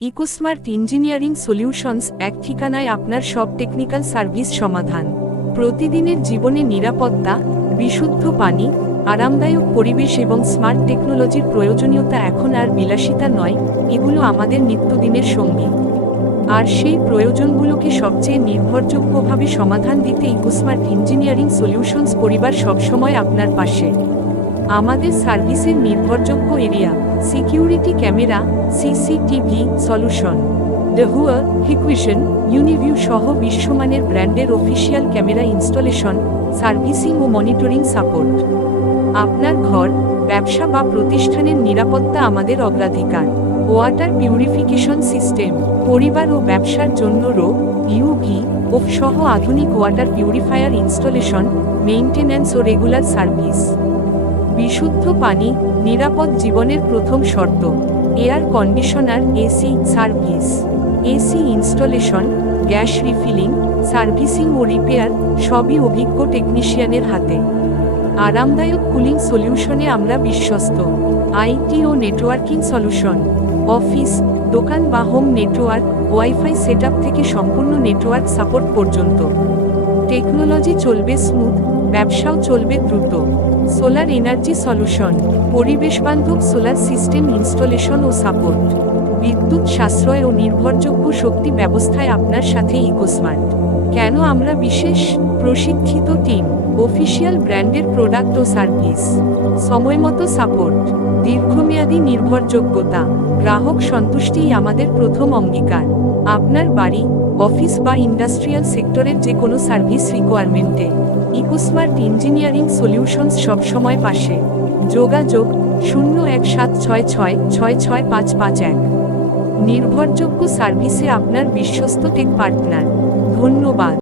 ইকোস্মার্ট engineering solutions এক ঠিকানায় আপনার সব টেকনিক্যাল সার্ভিস সমাধান। প্রতিদিনের জীবনে নিরাপত্তা, বিশুদ্ধ পানি, আরামদায়ক পরিবেশ এবং স্মার্ট টেকনোলজির প্রয়োজনীয়তা এখন আর বিলাসিতা নয়, এগুলো আমাদের নিত্যদিনের সঙ্গী। আর সেই প্রয়োজনগুলোকে সবচেয়ে নির্ভরযোগ্যভাবে সমাধান দিতে ইকোস্মার্ট ইঞ্জিনিয়ারিং সলিউশনস পরিবার সবসময় আপনার পাশে। আমাদের সার্ভিসের নির্ভরযোগ্য area, security camera, CCTV solution, Dahua, Hikvision, Uniview সহ বিশ্বমানের ব্র্যান্ডের অফিসিয়াল ক্যামেরা ইনস্টলেশন, সার্ভিসিং ও মনিটরিং সাপোর্ট। আপনার ঘর, ব্যবসা বা প্রতিষ্ঠানের নিরাপত্তা আমাদের অগ্রাধিকার। ওয়াটার পিউরিফিকেশন সিস্টেম, পরিবার ও ব্যবসার জন্য ইউভি ওফ সহ আধুনিক ওয়াটার পিউরিফায়ার ইনস্টলেশন, মেইনটেন্যান্স ও রেগুলার সার্ভিস। বিশুদ্ধ পানি, নিরাপদ জীবনের প্রথম শর্ত। Air conditioner AC service, AC installation, gas refilling, servicing ও রিপেয়ার সবই অভিজ্ঞ টেকনিশিয়ানের হাতে। আরামদায়ক কুলিং সলিউশনে আমরা বিশ্বস্ত। আইটি ও নেটওয়ার্কিং সলিউশন, অফিস, দোকান বা হোম নেটওয়ার্ক, ওয়াইফাই সেটআপ থেকে সম্পূর্ণ নেটওয়ার্ক সাপোর্ট পর্যন্ত। টেকনোলজি চলবে স্মুথ, ব্যবসাও চলবে দ্রুত। সোলার এনার্জি সলিউশন, পরিবেশবান্ধব সোলার সিস্টেম ইনস্টলেশন ও সাপোর্ট। বিদ্যুৎ সাশ্রয় ও নির্ভরযোগ্য শক্তি ব্যবস্থায় আপনার সাথে ইকোস্মার্ট। কেন আমরা বিশেষ? প্রশিক্ষিত টিম, অফিসিয়াল ব্র্যান্ডের প্রোডাক্ট ও সার্ভিস, সময়মতো সাপোর্ট, দীর্ঘমেয়াদী নির্ভরযোগ্যতা, গ্রাহক সন্তুষ্টিই আমাদের প্রথম অঙ্গীকার। আপনার বাড়ি, অফিস বা ইন্ডাস্ট্রিয়াল সেক্টরের যে কোনো সার্ভিস রিকোয়ারমেন্টে ইকোস্মার্ট ইঞ্জিনিয়ারিং সলিউশনস সবসময় পাশে। যোগাযোগ 01766666551। নির্ভরযোগ্য সার্ভিসে আপনার বিশ্বস্ত টেক পার্টনার। ধন্যবাদ।